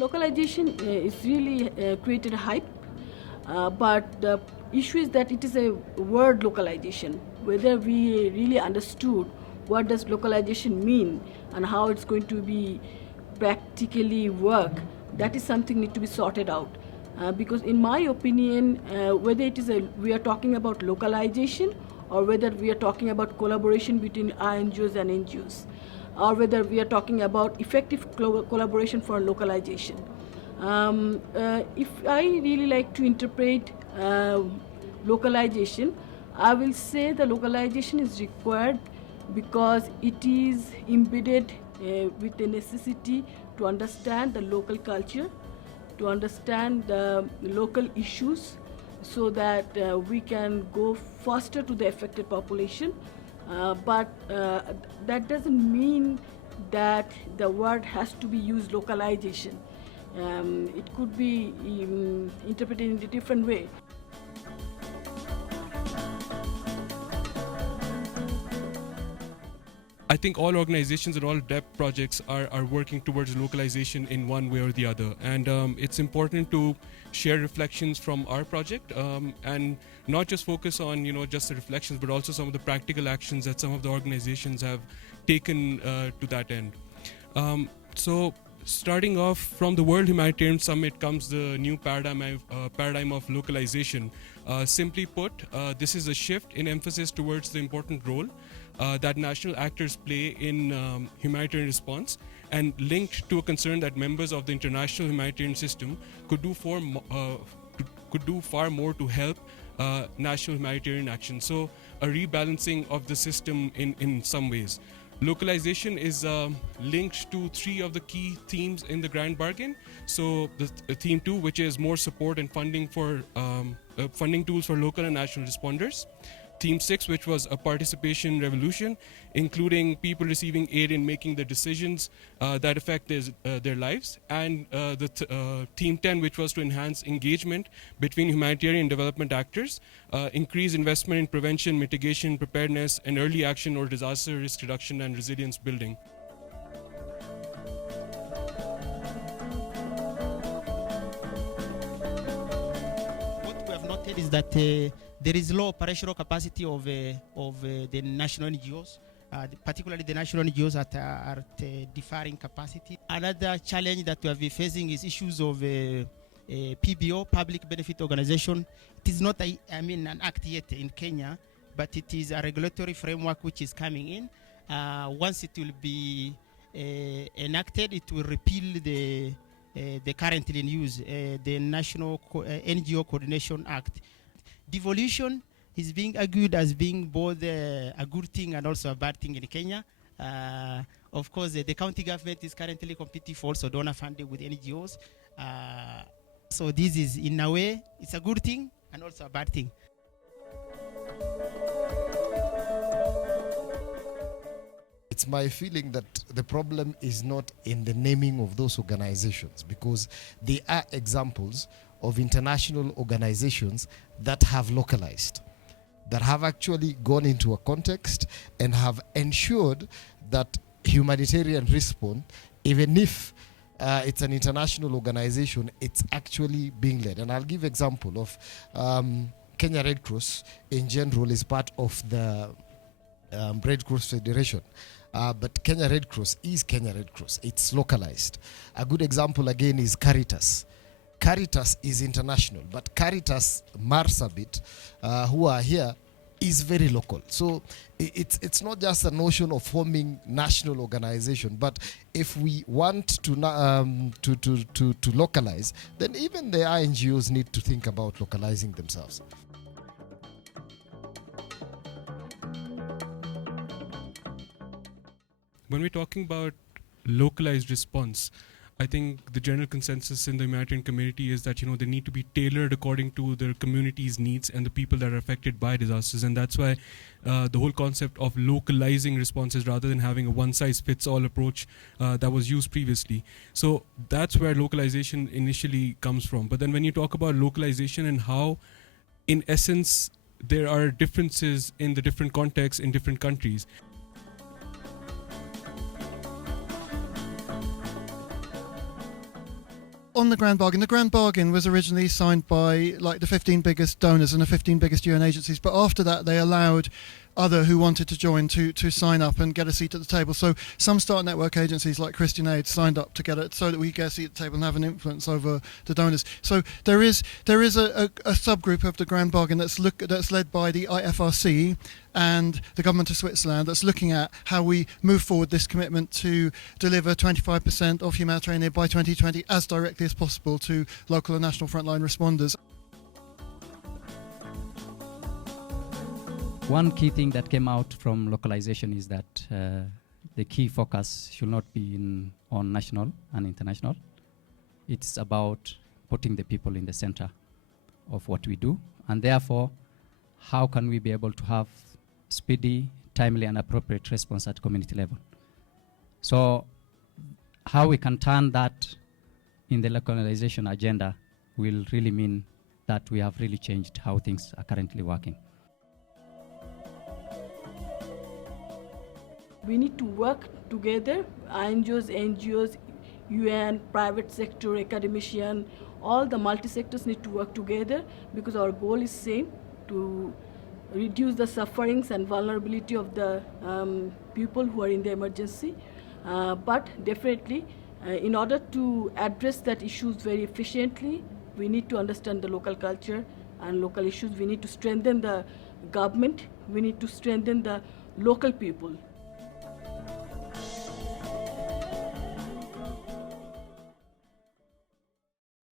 localization is really created a hype, but the issue is that it is a word localization. Whether we really understood what does localization mean and how it's going to be practically work, that is something need to be sorted out. Because in my opinion, whether it is we are talking about localization or whether we are talking about collaboration between INGOs and NGOs, or whether we are talking about effective collaboration for localization. If I really like to interpret localization, I will say the localization is required because it is embedded with the necessity to understand the local culture, to understand the local issues, so that we can go faster to the affected population. But that doesn't mean that the word has to be used localization. It could be interpreted in a different way. I think all organizations and all DEPP projects are working towards localization in one way or the other. And it's important to share reflections from our project and not just focus on, just the reflections, but also some of the practical actions that some of the organizations have taken to that end. So starting off from the World Humanitarian Summit comes the new paradigm of localization. Simply put, this is a shift in emphasis towards the important role that national actors play in humanitarian response, and linked to a concern that members of the international humanitarian system could do far more to help national humanitarian action. So a rebalancing of the system in some ways. Localization is linked to three of the key themes in the Grand Bargain. So the theme 2, which is more support and funding for funding tools for local and national responders. Theme 6, which was a participation revolution, including people receiving aid in making the decisions that affect their lives. And Theme 10, which was to enhance engagement between humanitarian and development actors, increase investment in prevention, mitigation, preparedness, and early action or disaster risk reduction and resilience building. What we have noted is that there is low operational capacity of the national NGOs, particularly the national NGOs that are at differing capacity. Another challenge that we have been facing is issues of PBO, Public Benefit Organization. It is not, an act yet in Kenya, but it is a regulatory framework which is coming in. Once it will be enacted, it will repeal the currently in use, the National NGO Coordination Act. Devolution is being argued as being both a good thing and also a bad thing in Kenya. Of course, the county government is currently competing for also donor funding with NGOs. So this is, in a way, it's a good thing and also a bad thing. It's my feeling that the problem is not in the naming of those organizations, because they are examples of international organizations that have localized, that have actually gone into a context and have ensured that humanitarian response, even if it's an international organization, it's actually being led. And I'll give example of Kenya Red Cross in general is part of the Red Cross Federation. But Kenya Red Cross is Kenya Red Cross. It's localized. A good example again is Caritas. Caritas is international, but Caritas Marsabit, who are here, is very local. So it's not just a notion of forming national organization, but if we want to localize, then even the NGOs need to think about localizing themselves. When we're talking about localized response, I think the general consensus in the humanitarian community is that they need to be tailored according to their community's needs and the people that are affected by disasters, and that's why the whole concept of localizing responses rather than having a one-size-fits-all approach that was used previously. So that's where localization initially comes from. But then when you talk about localization and how, in essence, there are differences in the different contexts in different countries. On the Grand Bargain was originally signed by like the 15 biggest donors and the 15 biggest UN agencies, but after that they allowed other who wanted to join to sign up and get a seat at the table. So some Start Network agencies like Christian Aid signed up to get it so that we get a seat at the table and have an influence over the donors. So there is a subgroup of the Grand Bargain that's led by the IFRC and the government of Switzerland that's looking at how we move forward this commitment to deliver 25% of humanitarian aid by 2020 as directly as possible to local and national frontline responders. One key thing that came out from localization is that the key focus should not be on national and international. It's about putting the people in the center of what we do, and therefore, how can we be able to have speedy, timely, and appropriate response at community level? So, how we can turn that in the localization agenda will really mean that we have really changed how things are currently working. We need to work together, INGOs, NGOs, UN, private sector, academician, all the multi-sectors need to work together because our goal is same, to reduce the sufferings and vulnerability of the people who are in the emergency. But definitely, in order to address that issues very efficiently, we need to understand the local culture and local issues. We need to strengthen the government. We need to strengthen the local people.